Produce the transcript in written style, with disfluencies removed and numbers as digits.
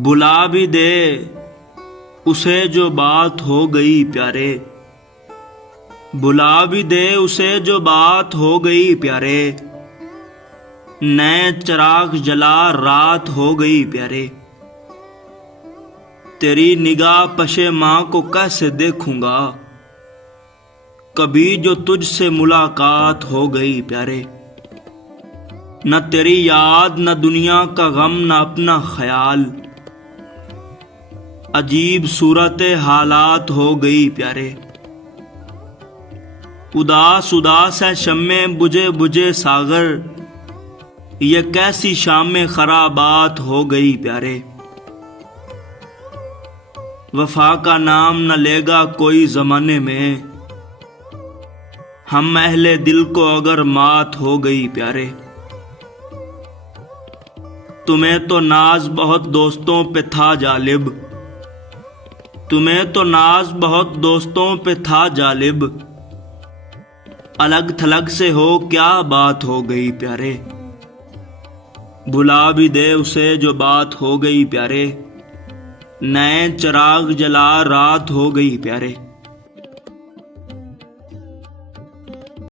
बुला भी दे उसे जो बात हो गई प्यारे, बुला भी दे उसे जो बात हो गई प्यारे, नए चिराग जला रात हो गई प्यारे। तेरी निगाह पशे माँ को कैसे देखूंगा, कभी जो तुझसे मुलाकात हो गई प्यारे। न तेरी याद न दुनिया का गम न अपना ख्याल, अजीब सूरत हालात हो गई प्यारे। उदास उदास है शम्मे बुझे बुझे सागर, ये कैसी शाम खराबात हो गई प्यारे। वफा का नाम न लेगा कोई जमाने में, हम अहले दिल को अगर मात हो गई प्यारे। तुम्हें तो नाज बहुत दोस्तों पे था जालिब, तुम्हें तो नाज बहुत दोस्तों पे था जालिब, अलग थलग से हो क्या बात हो गई प्यारे। बुला भी दे उसे जो बात हो गई प्यारे, नए चिराग जला रात हो गई प्यारे।